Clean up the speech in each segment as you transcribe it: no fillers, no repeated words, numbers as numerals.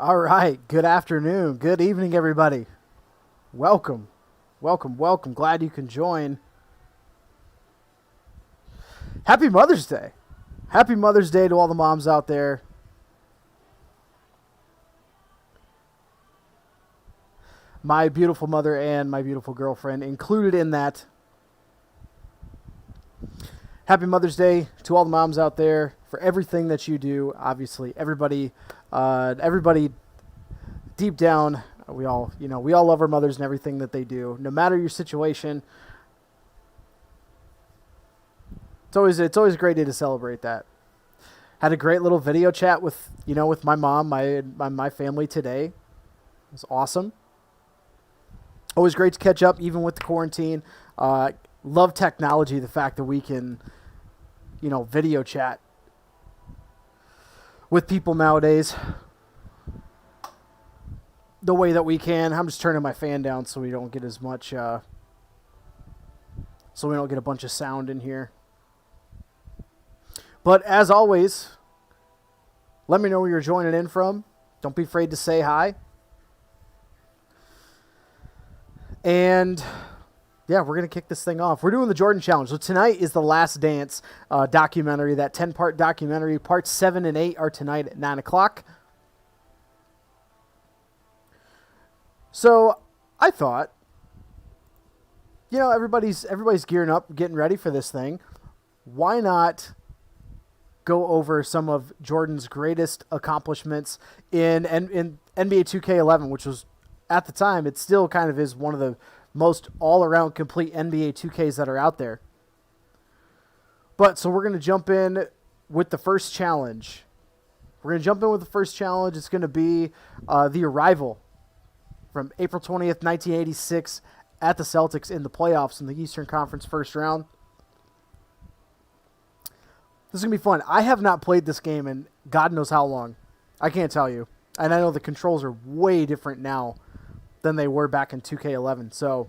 All right. Good afternoon. Good evening, everybody. Welcome. Welcome. Glad you can join. Happy Mother's Day. Happy Mother's Day to all the moms out there. My beautiful mother and my beautiful girlfriend included in that. Happy Mother's Day to all the moms out there for everything that you do. Obviously, everybody deep down, we all love our mothers and everything that they do. No matter your situation, it's always a great day to celebrate that. Had a great little video chat with my mom, my family today. It was awesome. Always great to catch up, even with the quarantine. Love technology, the fact that we can, video chat with people nowadays the way that we can. I'm just turning my fan down so we don't get as much, so we don't get a bunch of sound in here. But as always, let me know where you're joining in from. Don't be afraid to say hi. And yeah, we're going to kick this thing off. We're doing the Jordan Challenge. So tonight is the Last Dance documentary, that 10-part documentary. Parts 7 and 8 are tonight at 9 o'clock. So I thought, everybody's gearing up, getting ready for this thing. Why not go over some of Jordan's greatest accomplishments in NBA 2K11, which was, at the time, it still kind of is one of the most all-around complete NBA 2Ks that are out there. But, so we're going to jump in with the first challenge. It's going to be the arrival from April 20th, 1986 at the Celtics in the playoffs in the Eastern Conference first round. This is going to be fun. I have not played this game in God knows how long. I can't tell you. And I know the controls are way different now than they were back in 2K11. So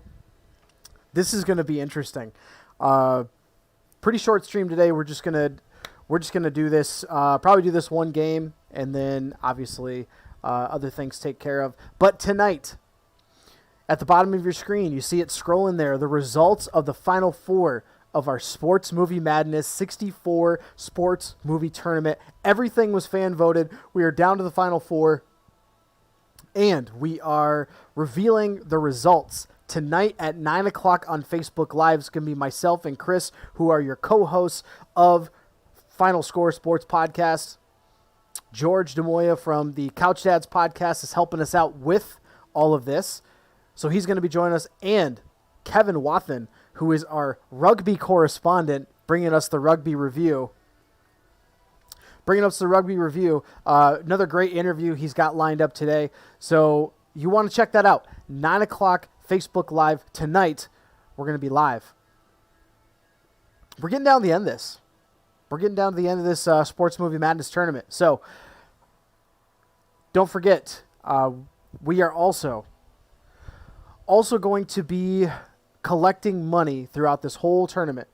this is going to be interesting. Pretty short stream today. We're just gonna do this. Probably do this one game, and then obviously other things take care of. But tonight, at the bottom of your screen, you see it scrolling there. The results of the Final Four of our Sports Movie Madness 64 Sports Movie Tournament. Everything was fan voted. We are down to the Final Four. And we are revealing the results tonight at 9 o'clock on Facebook Live. It's going to be myself and Chris, who are your co-hosts of Final Score Sports Podcast. George DeMoya from the Couch Dads Podcast is helping us out with all of this. So he's going to be joining us. And Kevin Wathen, who is our rugby correspondent, bringing us the rugby review. Another great interview he's got lined up today. So you want to check that out. 9 o'clock Facebook Live tonight. We're going to be live. We're getting down to the end of this. Sports Movie Madness tournament. So don't forget, we are also going to be collecting money throughout this whole tournament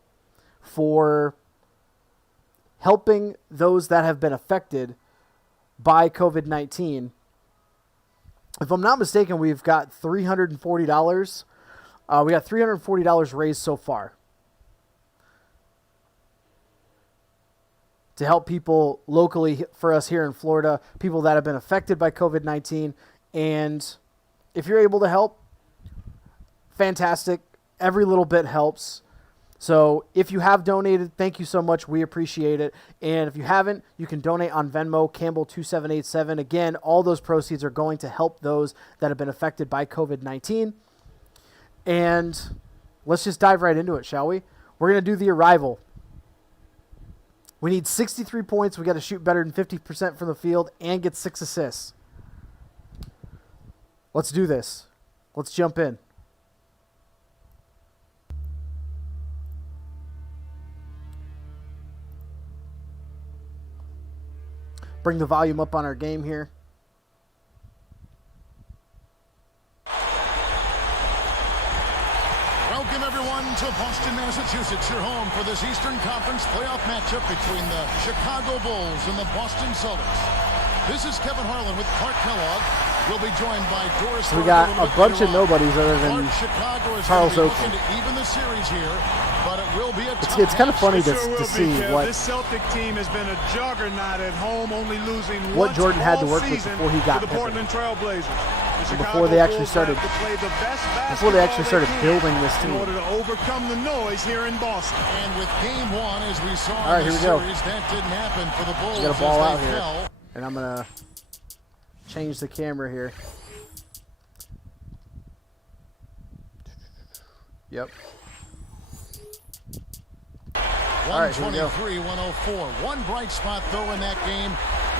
for helping those that have been affected by COVID-19. If I'm not mistaken, we've got $340. We got $340 raised so far to help people locally for us here in Florida, people that have been affected by COVID-19. And if you're able to help, fantastic. Every little bit helps. So if you have donated, thank you so much. We appreciate it. And if you haven't, you can donate on Venmo, Campbell2787. Again, all those proceeds are going to help those that have been affected by COVID-19. And let's just dive right into it, shall we? We're going to do the arrival. We need 63 points. We got to shoot better than 50% from the field and get 6 assists. Let's do this. Let's jump in. Bring the volume up on our game here. Welcome, everyone, to Boston, Massachusetts, your home for this Eastern Conference playoff matchup between the Chicago Bulls and the Boston Celtics. This is Kevin Harlan with Clark Kellogg. We'll be joined by Doris. So we got a bunch of nobodies other than Charles Oakley. To even the series here, but it will be a tough It's kind of funny to will see be, what this Celtic team has been a juggernaut at home, only losing what once Jordan had to all work with season before he got to the Pippen. Portland Trailblazers. The Before they actually Chicago started- Bulls have to play the best before they actually basketball started can building this team. in order to overcome the noise here in Boston. And with game one, as we saw All right, in here the we go. series, that didn't happen for the Bulls. We got a ball as out they here, fell. and I'm gonna change the camera here. Yep. All right, here we go. 123-104. One bright spot, though, in that game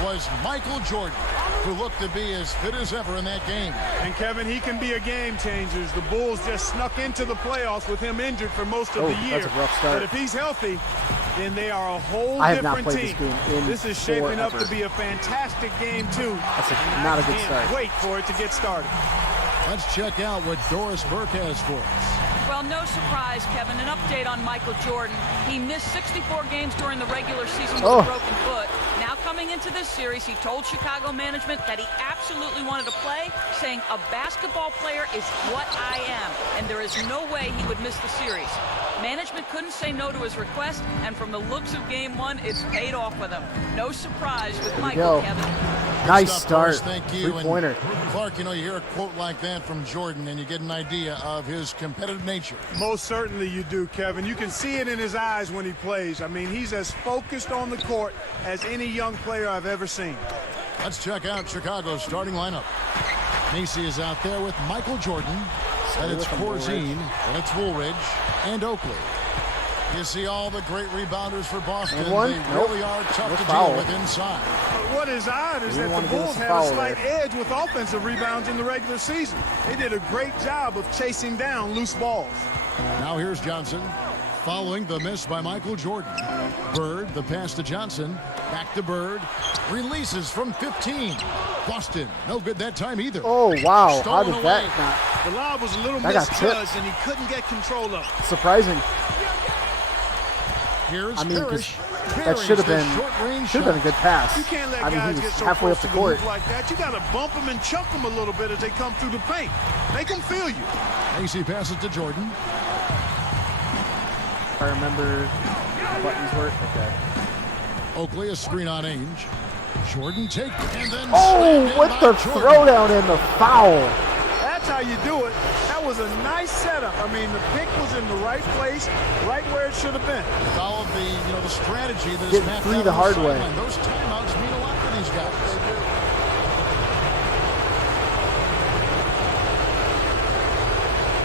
was Michael Jordan, who looked to be as fit as ever in that game. And Kevin, he can be a game changer. The Bulls just snuck into the playoffs with him injured for most of the year. That's a rough start. But if he's healthy, then they are a whole I have not different played team. this game in This is shaping up to forever. be a fantastic game too. That's And not I a good can't start. wait for it to get started. Let's check out what Doris Burke has for us. Well, no surprise, Kevin. An update on Michael Jordan. He missed 64 games during the regular season with Oh. a broken foot. Now coming into this series, he told Chicago management that he absolutely wanted to play, saying, "A basketball player is what I am, and there is no way he would miss the series." Management couldn't say no to his request, and from the looks of game one, it's paid off with him. No surprise with Michael, go. Kevin. Nice Stuff, start. Doris, thank you. Three-pointer. And Clark, you know, you hear a quote like that from Jordan, and you get an idea of his competitive nature. Most certainly you do, Kevin. You can see it in his eyes when he plays. I mean, he's as focused on the court as any young player I've ever seen. Let's check out Chicago's starting lineup. Macy is out there with Michael Jordan. And it's Corzine, and it's Woolridge, and Oakley. You see all the great rebounders for Boston. And one? They Nope. really are tough No to foul. deal with inside. But what is odd is didn't that want the to give us Bulls a had a foul slight there. edge with offensive rebounds in the regular season. They did a great job of chasing down loose balls. Now here's Johnson, following the miss by Michael Jordan. Bird, the pass to Johnson. Back to Bird. Releases from 15. Boston, no good that time either. Oh, wow. How Stolen did that away. not? The lob was a little That got misjudged, tipped. and he couldn't get control of it. Surprising. Here's I mean, 'cause Parrish. that Parries should have the been short-range a good pass. You can't let I mean, guys he get was so halfway close up the to the court. hoop like that. You got to bump them and chunk them a little bit as they come through the paint. Make them feel you. Macy passes to Jordan. If I remember the buttons work. Okay. Oakley, a screen on Ainge. Jordan take and then Oh, slammed in with by the Jordan. throwdown and the foul. That's how you do it. That was a nice setup. I mean, the pick was in the right place, right where it should have been. With all of the strategy that is Getting mapped free out the on hard way. sideline. Those timeouts mean a lot for these guys.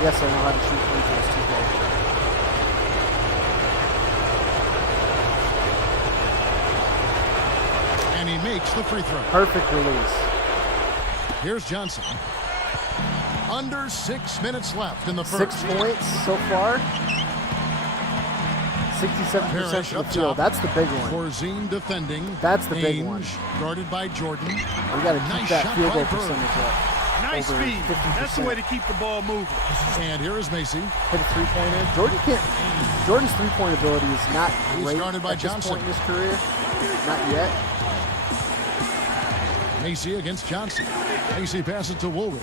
Yes, I know how to shoot free throws too. And he makes the free throw. Perfect release. Here's Johnson. Under 6 minutes left in the first. 6 points so far. 67% Parrish from the up field. top. That's the big one. Corzine defending. That's the big Ainge, one. guarded by Jordan. We got to keep Nice that shot field by goal Bird. percentage up. Nice Over speed. 50%. That's the way to keep the ball moving. And here is Macy. Hit a three-pointer. Jordan's three-point ability is not He's great guarded by at this Johnson. point in his career. Not yet. Macy against Johnson. Macy passes to Woolridge.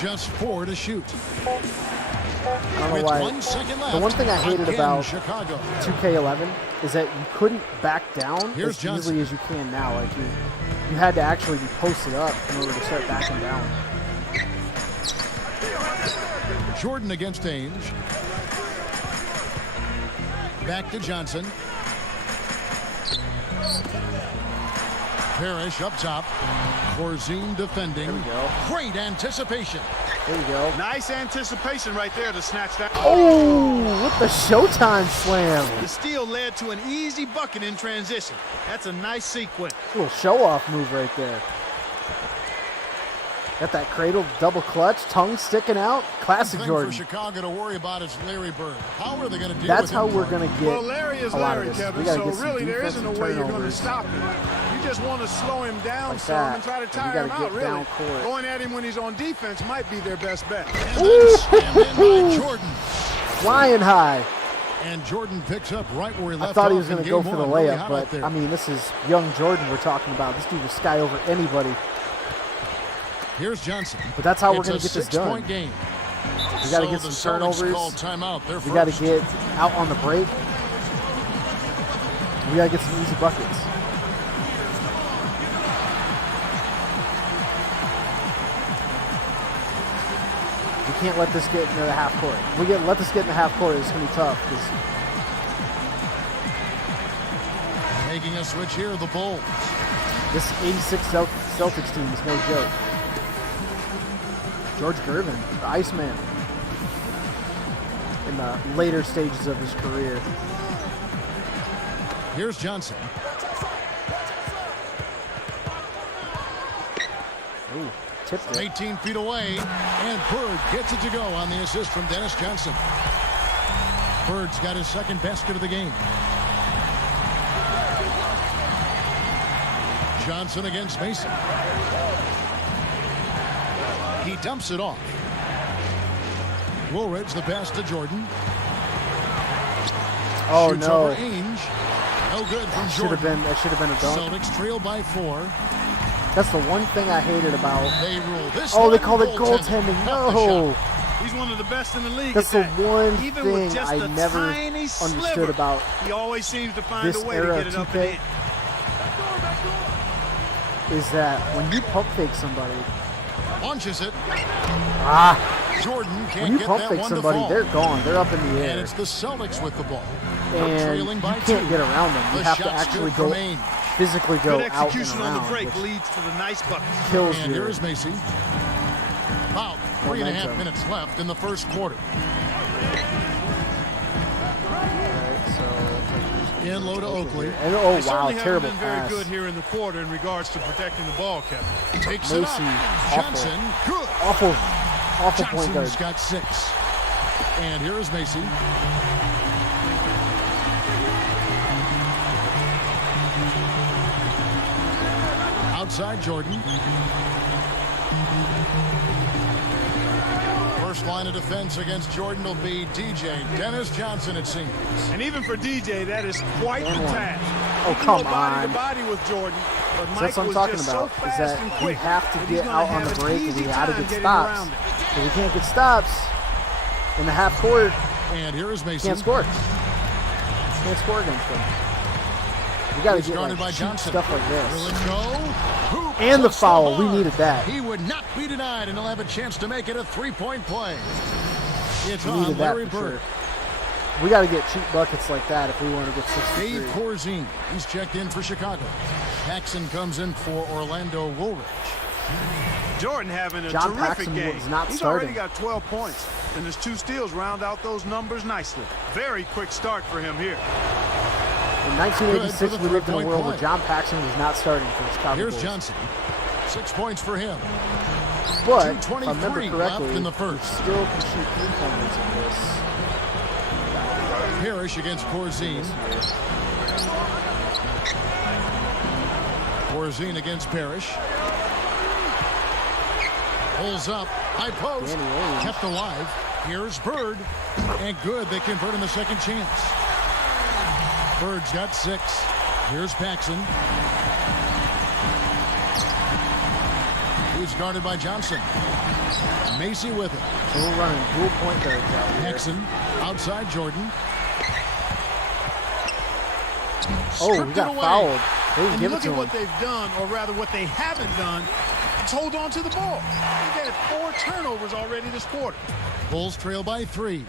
Just 4 to shoot. I don't know With why. 1 second left. The one thing I hated Again, about Chicago. 2K11 is that you couldn't back down Here's as Johnson. easily as you can now. Like you had to actually be posted up in order to start backing down. Jordan against Ainge. Back to Johnson. Parrish up top. Corzine defending. There we go. Great anticipation. There you go. Nice anticipation right there to snatch that. Oh, with the Showtime slam. The steal led to an easy bucket in transition. That's a nice sequence. Little show-off move right there. Got that cradle double clutch, tongue sticking out. Classic Thing Jordan. for Chicago to worry about is Larry Bird. How are they going to deal That's with how him? we're going to get Well, Larry is a lot Larry, of this. Kevin, We gotta so get some really there isn't a defensive way you're going to turnovers. stop him. You just want to slow him down Like some that. and try to And you tire gotta him out, get really. down court. Going at him when he's on defense might be their best bet. And then slammed in by Jordan. Flying high. And Jordan picks up right where he left I thought he off was going in to go game for the one. Really layup, hot out but there. I mean, this is young Jordan we're talking about. This dude will sky over anybody. Here's Johnson. But that's how we're It's going a to get this done. 6-point game. We got to So get the some Celtics turnovers. call timeout. They're We got to first. get out on the break. We got to get some easy buckets. We can't let this get into the half court. If we let this get in the half court, it's going to be tough. Making a switch here, the Bulls. This 86 Celtics team is no joke. George Gervin, the Iceman, in the later stages of his career. Here's Johnson. Ooh, tipped it. 18 feet away, and Bird gets it to go on the assist from Dennis Johnson. Bird's got his second basket of the game. Johnson against Mason. He dumps it off. Woolridge the pass to Jordan. Oh Shoots no! over Ainge. No good from That should have been a dunk. Celtics trail by 4. That's the one thing I hated about. They rule this. Oh, they one called it goaltending. Not the No. shot. He's one of the best in the league. That's at the that. one Even with thing just I a never tiny understood sliver, about he always seems to find this a way to era get of it up and 2K. in. Is that when you pump fake somebody, Launches it. Jordan when can't you get pump that fake one to somebody, fall. they're gone. They're up in the And air, it's the Celtics with the ball. and trailing you by can't 2. get around them. You The have to shot's actually good from go Ainge. physically go Good out and execution on the around, break which leads to the nice buckets. kills And you. here is Macy. About 3.5 Momentum. minutes left in the first quarter. In low to Oakley. And, oh They wow, certainly haven't terrible been very pass. good here in the quarter in regards to protecting the ball, Kevin. Takes it Macy, up. awful. Johnson, good. Awful point guard. Johnson's got 6. And here is Macy. Outside Jordan. First line of defense against Jordan will be DJ Dennis Johnson, it seems. And even for DJ, that is quite the And one. task. Oh, He can come go body on. to body with Jordan, but So Mike that's what I'm was talking just about, so is fast and that we quick have to that he's get gonna out on have the an break and easy we got to time get getting stops. around it. If we can't get stops in the half court, And here is Mason. can't score. Can't score against them. We got to He's get guarded by like, cheap Johnson. stuff like Will this. it go? Hoop And the just foul. We bar. needed that. He would not be denied, and he'll have a chance to make it a 3-point play. It's We on needed that Larry for Bird. sure. We got to get cheap buckets like that if we want to get Dave 63. Corzine, he's checked in for Chicago. Paxson comes in for Orlando Woolridge. Jordan having a John terrific Paxson game. was not He's starting. already got 12 points, and his 2 steals round out those numbers nicely. Very quick start for him here. In 1986, Good for the we lived in a three-point world where play. John Paxson was not starting for the Chicago Here's Bulls. Johnson. 6 points for him. But if I 2:23 remember left correctly, in the we first. still can shoot three-pointers in this. Parrish against Corzine. Corzine against Parrish. Pulls up. High post. Danny Ainge. Kept alive. Here's Bird. And good. They convert him a second chance. Bird's got 6. Here's Paxson. He's guarded by Johnson. Macy with it. So we're running dual point guards out here. Paxson outside Jordan. Oh, we Stripped got it away. fouled. They didn't And give it look to at him. what they've done, or rather what they haven't done, is hold on to the ball. They've had 4 turnovers already this quarter. Bulls trail by 3.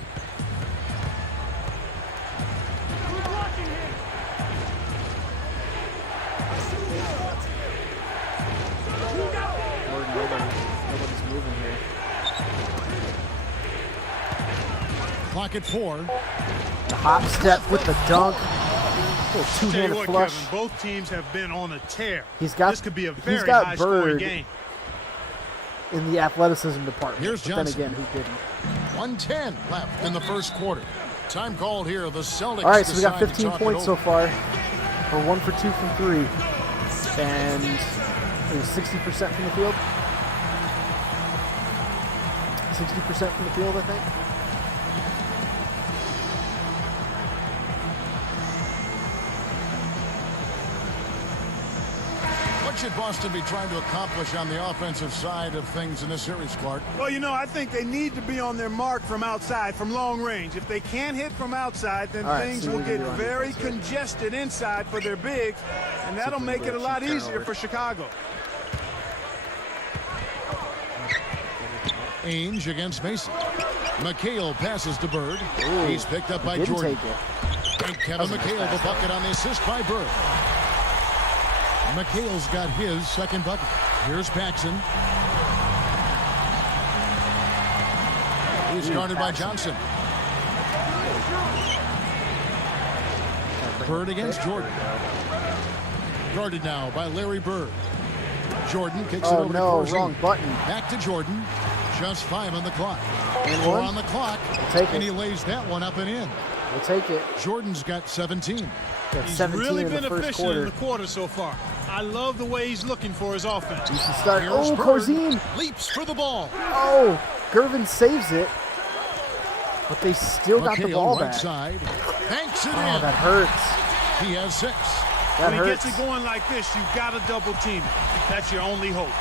Nobody's moving here. Clock at 4. The hop step with the dunk. Little Tell you two-handed what, flush. Kevin, both teams have been on a tear. He's got- this could be a he's very got high-scoring Bird. game. In the athleticism department. Here's but Johnson. then again, who didn't? 1:10 left in the first quarter. Time called here. The Celtics. All right, so we got decide to 15 talk it points so over. far. We're 1 for 2 from 3. And it was 60% from the field. 60% from the field, I think. What should Boston be trying to accomplish on the offensive side of things in this series, Clark? Well, you know, I think they need to be on their mark from outside, from long range. If they can't hit from outside, then things will get very congested inside for their bigs, and that'll make it a lot easier for Chicago. Ainge against Mason. McHale passes to Bird. Ooh, he's picked up by Jordan. And Kevin McHale the bucket on the assist by Bird. McHale's got his second bucket. Here's Paxson. He's guarded by Johnson. Bird against Jordan. Guarded now by Larry Bird. Jordan kicks it over to Corzine. Wrong button. Back to Jordan. Just 5 on the clock. And 4 on the clock. And he lays that one up and in. We'll take it. Jordan's got 17. He's really been efficient in the quarter so far. I love the way he's looking for his offense. He should start. Oh, Corzine leaps for the ball. Oh, Gervin saves it. But they still got the ball back. Side. Banks it in. That hurts. He has 6. That when he hurts. gets it going like this, you've got to double team it. That's your only hope.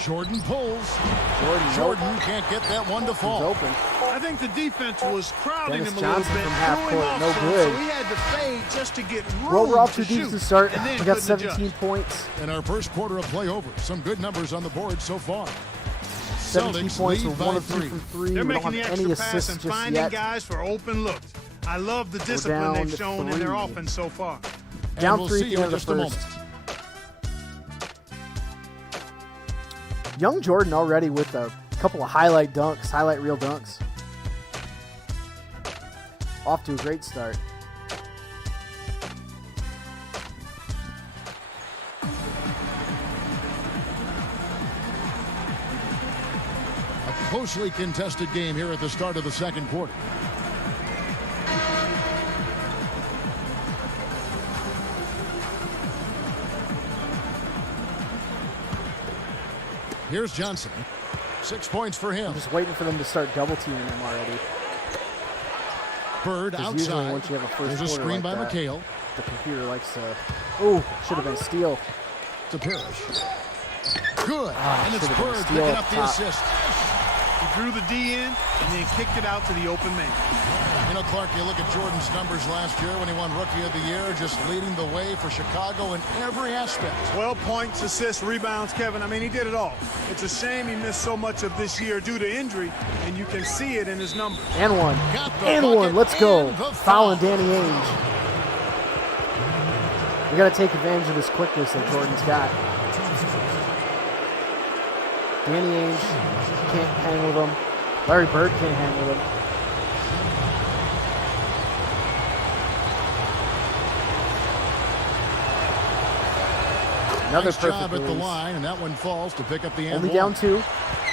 Jordan pulls. Jordan can't get that one to fall. He's open. I think the defense was crowding Dennis him a Johnson little bit. from half court, no So good. he had to fade just to get room Well, we're off to too deep shoot, to start. and then We got couldn't 17 adjust. points. In our first quarter of play over. Some good numbers on the board so far. 17 Celtics points lead with by 1 of 3 3. from 3. They're We don't making the have any extra pass assists and just finding yet. guys for open looks. I love the discipline down they've to shown in their 3. offense so far. Down we'll 3 see at you the in end of just the a first. moment. Young Jordan already with a couple of highlight reel dunks. Off to a great start. A closely contested game here at the start of the second quarter. Here's Johnson. 6 points for him. I'm just waiting for them to start double teaming him already. Bird Because usually outside. once you have a first There's a quarter screen like by that, McHale. the computer likes to. Oh, should have been a steal. To Parrish. Good. And it's should have been a Bird steal picking at up the the top. assist. He drew the D in and then kicked it out to the open man. You know, Clark, you look at Jordan's numbers last year when he won Rookie of the Year, just leading the way for Chicago in every aspect. 12 points, assists, rebounds, Kevin. I mean, he did it all. It's a shame he missed so much of this year due to injury, and you can see it in his numbers. And one. Got the And bucket one. Let's go. and the Fouling foul. Danny Ainge. We got to take advantage of this quickness that Jordan's got. Danny Ainge can't hang with him. Larry Bird can't hang with him. Another Nice perfect job at the release. line, and that one falls to pick up the end. Only down 2.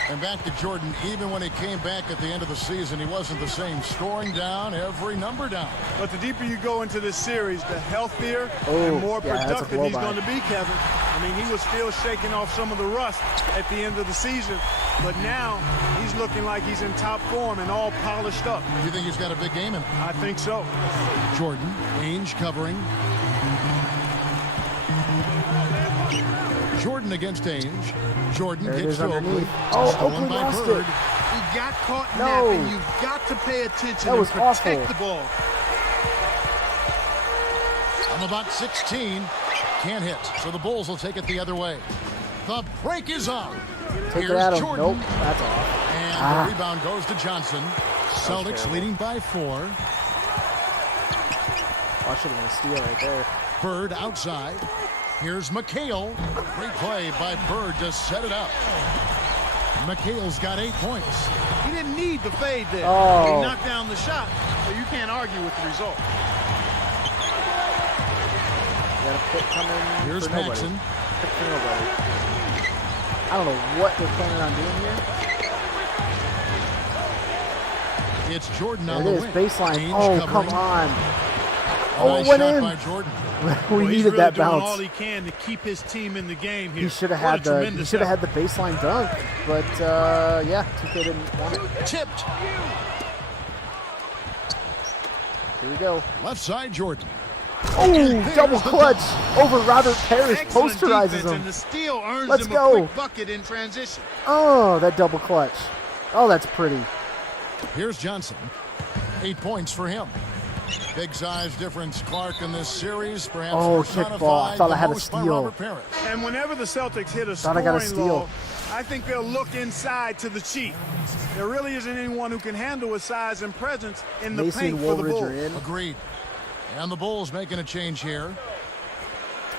And back to Jordan. Even when he came back at the end of the season, he wasn't the same. Scoring down, every number down. But the deeper you go into this series, the healthier Oh, and more yeah, that's a productive he's blow-by. going to be, Kevin. I mean, he was still shaking off some of the rust at the end of the season, but now he's looking like he's in top form and all polished up. You think he's got a big game in him? I think so. Jordan, Ainge covering. Jordan against Ainge. Jordan There it kicks is to Oakley. underneath. Oh, Stolen Oakley by lost Bird. it. He got caught No. napping. You've got to pay attention That was and protect awful. the ball. From about 16. Can't hit. So the Bulls will take it the other way. The break is on. Take it Here's at him. Jordan. Nope, that's off. And the rebound goes to Johnson. Celtics terrible. leading by 4. Oh, I should have been a steal right there. Bird outside. Here's McHale. Great play by Bird to set it up. McHale's got 8 points. He didn't need the fade there. Oh. He knocked down the shot, so you can't argue with the result. You got a pick coming Here's for nobody. Paxson. Pick for nobody. I don't know what they're planning on doing here. It's Jordan There on it the is, wing. baseline. Ainge Oh, covering. come on. Nice Oh, it went shot in. by Jordan. We he's needed really that doing bounce. all he can to keep his team in the game here. He should have What a had the tremendous effort. baseline dunk, but yeah, 2K didn't want it. Tipped. Here we go. Left side, Jordan. Oh, double clutch over Robert Parrish. Excellent Posterizes defense, him. and the steal earns Let's him go. a quick bucket in transition. Oh, that double clutch. Oh, that's pretty. Here's Johnson. 8 points for him. Big size difference, Clark, in this series. Perhaps Oh, kickball. I thought I had a most by steal. Robert Parrish. And whenever the Celtics hit a Thought I got a scoring steal. lull, I think they'll look inside to the Chief. There really isn't anyone who can handle his size and presence in the Mason paint and for the Woolridge Bulls. are in. Agreed. And the Bulls making a change here.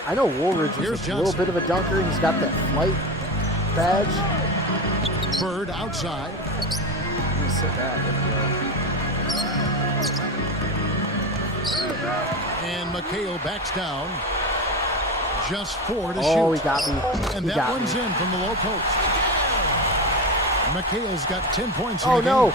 I know Woolridge Here's is a little Johnson. bit of a dunker. He's got that flight badge. Bird outside. Let me sit back. And McHale backs down. Just 4 to shoot. Oh, he got me. And He that got one's me. in from the low post. McHale's got 10 points in Oh, the game. no.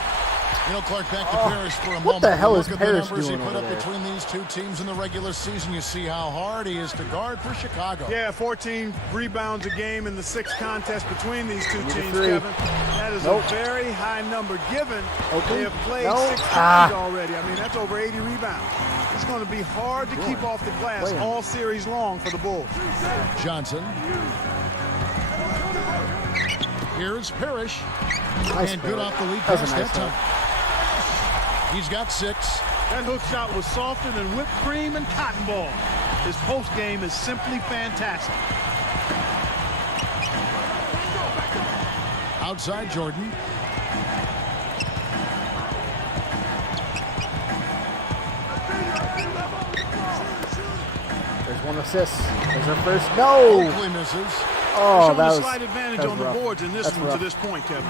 You know, Clark, back to Parrish for a moment. What the hell Look is at Parrish the numbers doing he put over up there? between these two teams in the regular season. You see how hard he is to guard for Chicago. Yeah, 14 rebounds a game in the 6 contests between these two Need a teams, 3. Kevin. That is Nope. a very high number given Open. they have played No. 6 times Ah. already. I mean, that's over 80 rebounds. It's going to be hard to keep off the glass Playing. all series long for the Bulls. Johnson. Here's Parrish. Nice And good play. off the lead That was pass a nice that time. He's got 6. That hook shot was softer than whipped cream and cotton ball. His post game is simply fantastic. Outside Jordan. There's one assist. There's our first. No. Oakley misses. Oh, Showing that a was slight advantage that was on the rough. boards in this That's one rough. to this point, Kevin.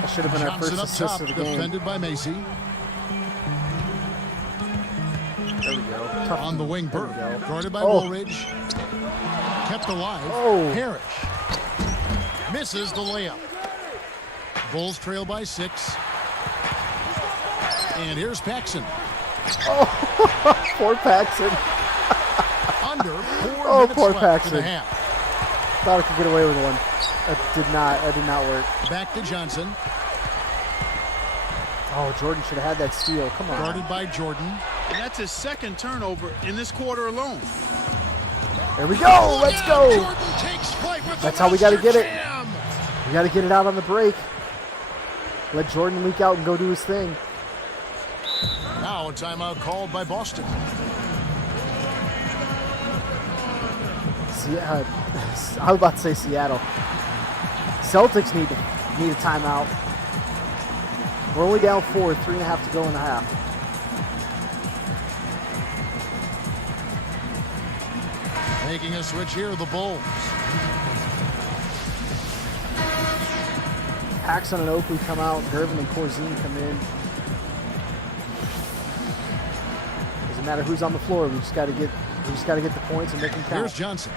That should have been our Johnson first up assist top, of the game. defended by Macy. There we go. Tough. On the wing, There we Bird. go. Guarded by Oh. Woolridge. Kept alive. Oh. Parrish. Misses the layup. Bulls trail by 6. And here's Paxson. Poor Paxson. Under 4 Oh, minutes poor left Paxson. in the half. Thought I could get away with one. That did not work. Back to Johnson. Oh, Jordan should have had that steal. Come on. Guarded by Jordan. And that's his 2nd turnover in this quarter alone. There we go. Let's go. Jordan takes flight with That's the how we gotta monster get it. jam. We got to get it out on the break. Let Jordan leak out and go do his thing. Now a timeout called by Boston. See, I was about to say Seattle. Celtics need a timeout. We're only down 4, 3.5 to go in the half. Making a switch here, the Bulls. Paxson and Oakley come out. Gervin and Corzine come in. Doesn't matter who's on the floor. We just got to get the points and make them count. Here's Johnson.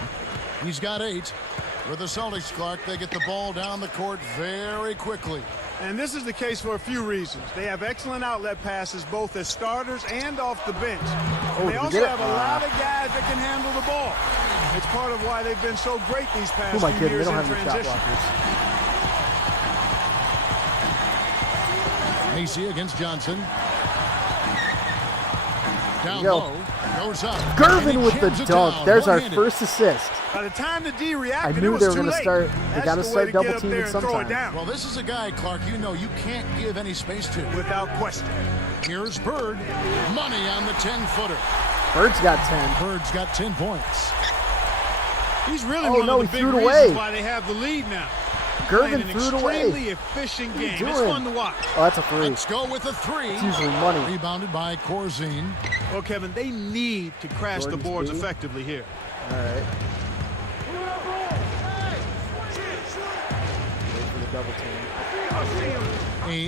He's got 8. With the Celtics, Clark, they get the ball down the court very quickly. And this is the case for a few reasons. They have excellent outlet passes both as starters and off the bench. Oh, They did we also get it? have a lot of guys that can handle the ball. It's part of why they've been so great these Who past am I few kidding? They years don't in have any shot transition. blockers. Macy against Johnson. Down go. low. Goes up. Gervin And he with the jams it dunk. down, There's our one-handed. first assist. By the time the D reacted, I it knew was they were too gonna late. start- they That's gotta the start way to double get up teaming there and throw it sometime. down. Well, this is a guy, Clark, you know you can't give any space to. Without question. Here's Bird. Money on the 10-footer. Bird's got 10. Bird's got 10 points. He's really Oh, one no, of the he big threw it reasons away. why they have the lead now. Gervin Playing an threw it away. extremely efficient you game. It's doing? fun to watch. Oh, that's a 3. Let's go with a 3. It's usually money. Rebounded by Corzine. Well, Kevin, they need to crash Jordan's the boards speed. effectively here. All right. Wait for the double team.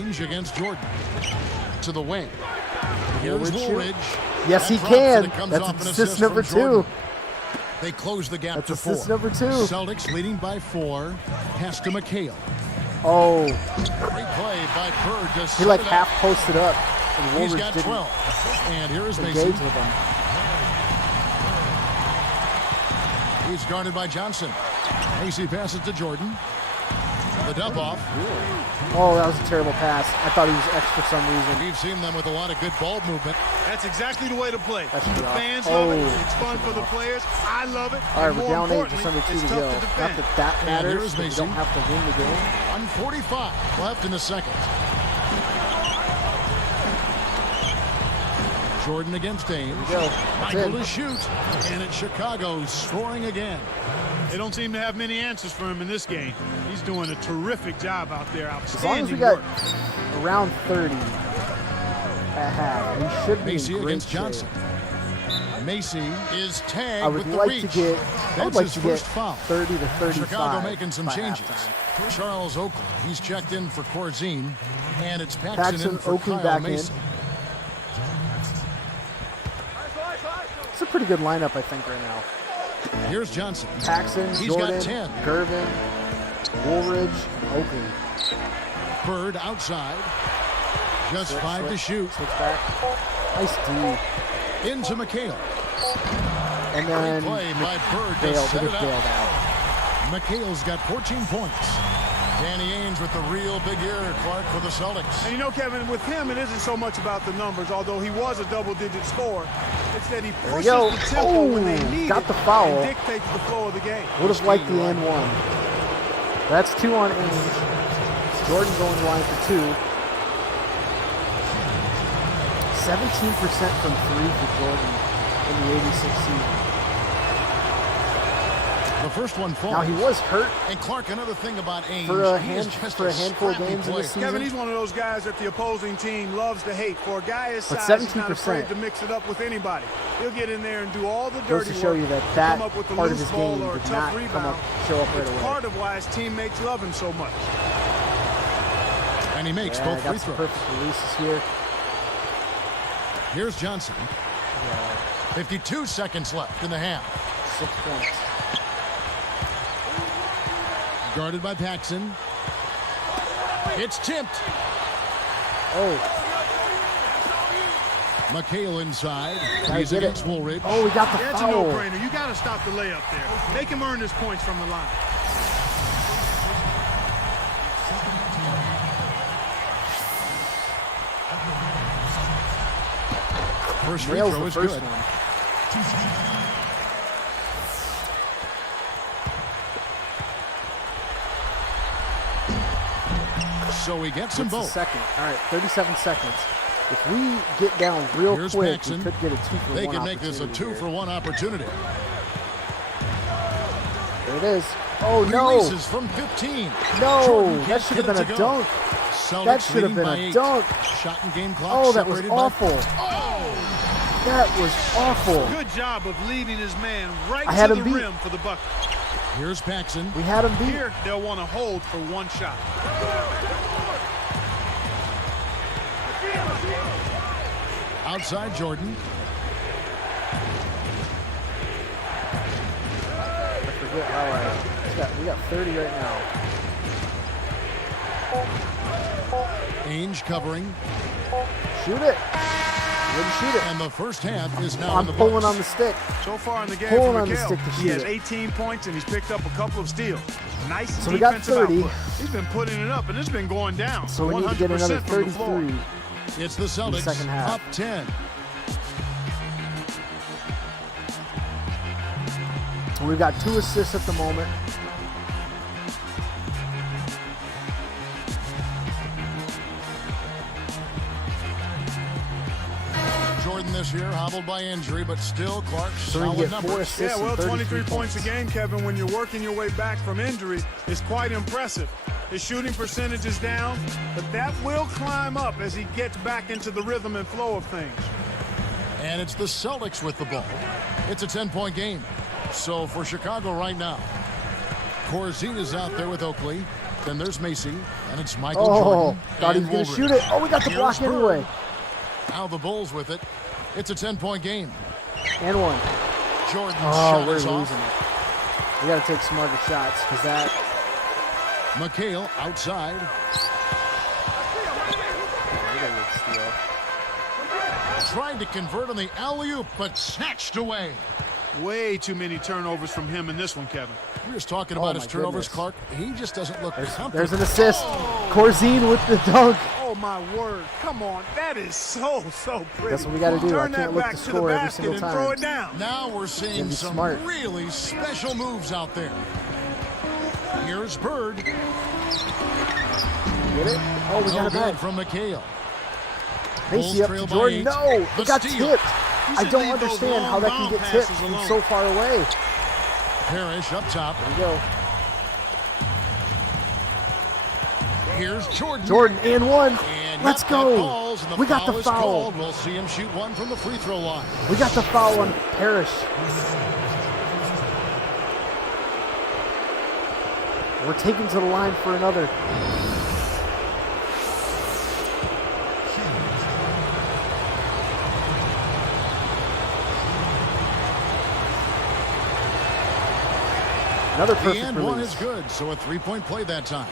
Ainge against Jordan. To the wing. Here's Woolridge shoot? Woolridge. Yes, That he drops and can. it comes That's off an assist number from Jordan. 2. They close the gap That's to 4. assist number 2. Celtics leading by 4. Pass to McHale. Oh, Great play by Bird. To he like set it half up. posted up. And He's Woolridge got didn't 12. And here is engage Macy. with him. He's guarded by Johnson. Macy passes to Jordan. The dump off. Oh, that was a terrible pass. I thought he was X for some reason. We've seen them with a lot of good ball movement. That's exactly the way to play. That should be The off. fans love it. Oh, It's fun for the players. I love it. All right, And we're more down 8, just importantly, under 2 it's to tough go. to Not defend. that that And matters, here's but you Macy. don't have to win the game. 1:45 left in the second. Jordan against Ames. There you go. That's Michael it. to shoot. And it's Chicago scoring again. They don't seem to have many answers for him in this game. He's doing a terrific job out there. As long as we Outstanding got work. around 30 at half, we should be Macy in great against shape. Johnson. Macy is tagged I would with the like reach. to get, I would That's like his to get first foul. 30 to 35 Chicago making some by changes. halftime. Charles Oakley, he's checked in for Corzine. And it's Paxson in Paxson, for Oakley Kyle back Mason. in. It's a pretty good lineup, I think, right now. Here's Johnson. Paxson, He's Jordan, got 10. Gervin, Woolridge, Oakley. Bird outside. Just Switch, 5 to switch, shoot. Switch back. Nice D. Into McHale. And then Play by Bird to Dale, set they it just up. bailed out. McHale's got 14 points. Danny Ainge with the real big year, Clark for the Celtics. And you know, Kevin, with him, it isn't so much about the numbers, although he was a double-digit scorer. It's that he we pushes go. the tempo when they Oh, need got it the foul. and dictates the flow of the game. Would have liked the and one. That's 2 on Ainge. Jordan going line for 2. 17% from 3 for Jordan in the 86 season. The first one falls. Now he was hurt And Clark, another thing about Ainge, for a he is just handful of scrappy games in player. this season. Kevin, he's one of those guys that the opposing team loves to hate. For a guy his But size, he's not 17%. afraid to mix it up with anybody. He'll get in there and do all the Goes dirty to show work you that to that come up with a part of loose his ball game or a did tough not come rebound. up, show up right It's away. part of why his teammates love him so much. And he makes Yeah, both free got some throws. perfect releases here. Here's Johnson. 52 seconds left in the half. 6 points. Guarded by Paxson. It's tipped. Oh, McHale inside. Gotta He's get it. against Woolridge. oh, we got the That's a foul. no-brainer. You got to stop the layup there. Make him earn his points from the line. First free Nails throw the is first good. one. So he gets them It's the both. second. All right, 37 seconds. If we get down real Here's quick, Paxson. we could get a 2-for-1 They can make this a opportunity 2-for-1 opportunity. here. There it is. Oh, no. Releases from 15. No, Jordan that can't should have get been it a to go. dunk. Celtics That should have leading been by a 8. dunk. Shot and game clock Oh, that was separated by- awful. Oh! That was awful. Good job of leading his man right I had to the him beat. rim for the bucket. Here's Paxson. We had him beat. Here, they'll want to hold for one shot. Outside Jordan. I forget how we got 30 right now. Ainge covering. Shoot it. Wouldn't shoot it. And the first half is now in I'm the pulling books. on the stick. So far in the game Pulling for on the Mikal, stick to he shoot has it. 18 points and he's picked up a couple of steals. Nice So we got defensive 30. output. He's been putting it up and it's been going down. So we need to get another 100% from the floor. 33. It's the Celtics second half. up 10. We've got 2 assists at the moment. Jordan this year hobbled by injury, but still Clark So we solid can get 4 numbers. assists Yeah, well, and 33 23 points a game, Kevin, when you're working your way back from injury is quite impressive. His shooting percentage is down, but that will climb up as he gets back into the rhythm and flow of things. And it's the Celtics with the ball. It's a 10-point game. So for Chicago right now, Corzine is out there with Oakley. Then there's Macy, and it's Michael Oh, Jordan. thought he and was going to Woolridge. shoot it. Oh, we got the block Here's Bird. anyway. Now the Bulls with it. It's a 10-point game. And 1. Jordan's Oh, shot we're is losing off. it. We got to take smarter shots because that. McHale outside. Oh, we got a good steal. tried to convert on the alley-oop, but snatched away. Way too many turnovers from him in this one, Kevin. We were just talking about his turnovers, goodness. Clark. He just doesn't look comfortable. There's an assist. Corzine with the dunk. Oh, my word. Come on. That is so pretty. That's what we got to do. Turn I can't that look back to to the score every basket single and throw it time. down. Now we're seeing be some smart. really special moves out there. Here's Bird. Get it? Oh, we got No it back. good from McHale. Macy up trail to by Jordan. 8. No, The it got steal. tipped. You I should don't leave those understand how long that can bomb get tipped passes from alone. so far away. Parrish up top. There we go. Here's Jordan. Jordan and one. And Let's yep, go. that falls, and We got the is foul. called. We'll see him shoot one from the free throw line. We got the foul on Parrish. We're taken to the line for another. Another The perfect and one release. is good, so a three-point play that time.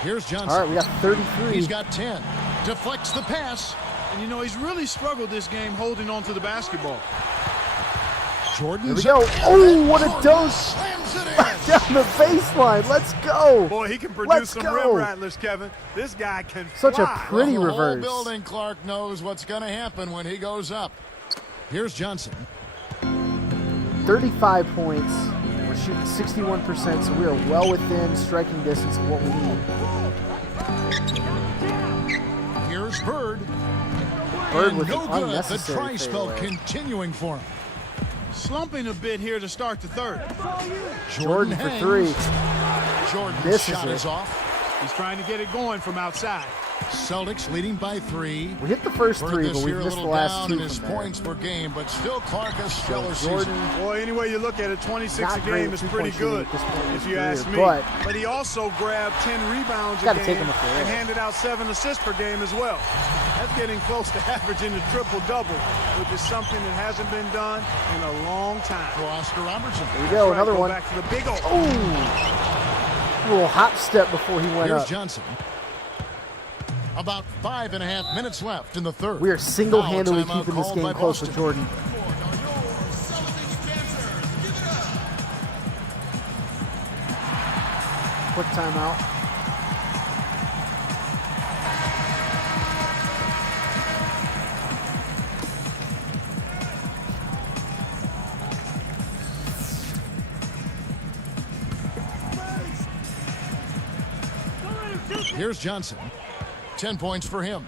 Here's Johnson. All right, we got 33. He's got 10. Deflects the pass. And, you know, he's really struggled this game holding on to the basketball. Jordan's Here we go. Oh, what a Jordan dunk. slams it in. Down the baseline. Let's go. Boy, he can produce Let's some go. rim rattlers, Kevin. This guy can Such a fly. pretty The whole reverse. building, Clark, knows what's going to happen when he goes up. Here's Johnson. 35 points. We're shooting 61%, so we are well within striking distance of what we need. Here's Bird. Bird And with no an good. The unnecessary try spell fadeaway. continuing for him. Slumping a bit here to start the third. Jordan for hangs. three. Jordan's Misses shot it. is off. He's trying to get it going from outside. Celtics leading by 3. We hit the first Bird three, this but we year a missed the little last down two in his from there. points per game, but still Clark a stellar Jordan, season. Boy, any way you look at it, 26 Not a great game at is two-point pretty shooting good, at this point in if his you ask me. career, But he also grabbed 10 rebounds a Gotta game take him up there. and handed out 7 assists per game as well. That's getting close to averaging a triple-double, which is something that hasn't been done in a long time. For Oscar Robertson. There we go, Right, another go one. back to the big old. Oh! A little hop step before he went Here's up. Johnson. About 5.5 minutes left in the third. We are single-handedly Foul timeout keeping this called game by close with Boston. Jordan. Quick timeout. Here's Johnson. 10 points for him.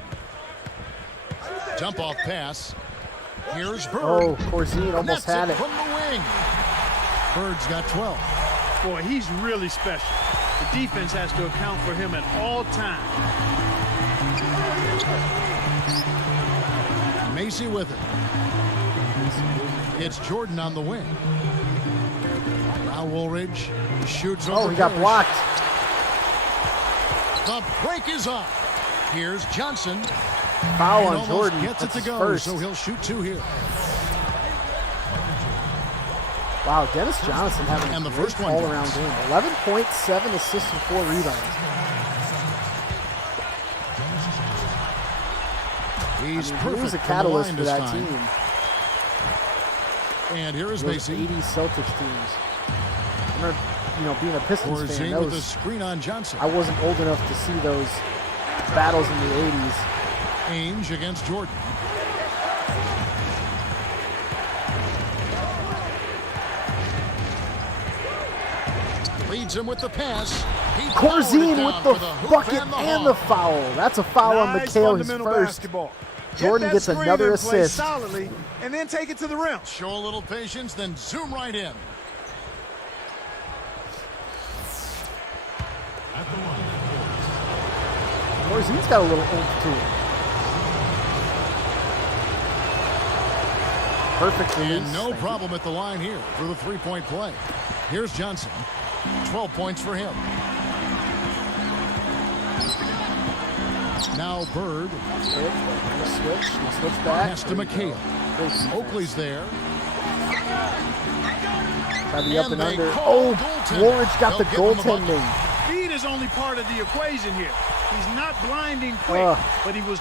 Jump off pass. Here's Bird. Oh, Corzine almost Nets had it. from the wing. Bird's got 12. Boy, he's really special. The defense has to account for him at all times. Macy with it. It's Jordan on the wing. Now Woolridge shoots over. Oh, he got Parrish. blocked. The break is up. Here's Johnson. Foul He on almost Jordan. gets it That's to his go, first. so he'll shoot 2 here. Wow, Dennis Johnson having And a the great first one all-around goes. game. 11 points, 7 assists, and 4 rebounds. He's He perfect was a from the catalyst line for this that time. team. And here is Those Macy. 80s Celtics teams. I remember, being a Pistons fan, Corzine that with the was, screen on Johnson. I wasn't old enough to see those battles in the 80s. Ainge against Jordan. Leads him with the pass. He powered it Corzine down with the for hoop bucket and and the hog. foul. That's a foul on Nice McHale, his fundamental first. basketball. Jordan Get that gets screen another in place assist. solidly, and then take it to the rim. Show a little patience, then zoom right in. Corzine's got a little oomph to him. Perfect release. And no Thank you. problem at the line here for the three-point play. Here's Johnson. 12 points for him. Now Bird. Switch back. Pass to McHale. Oakley's there. Try to be up And and they under. call Oh, goaltending. Woolridge got the They'll give him the bucket. goaltending. Speed is only part of the equation here. He's not blinding quick, Ugh. but he was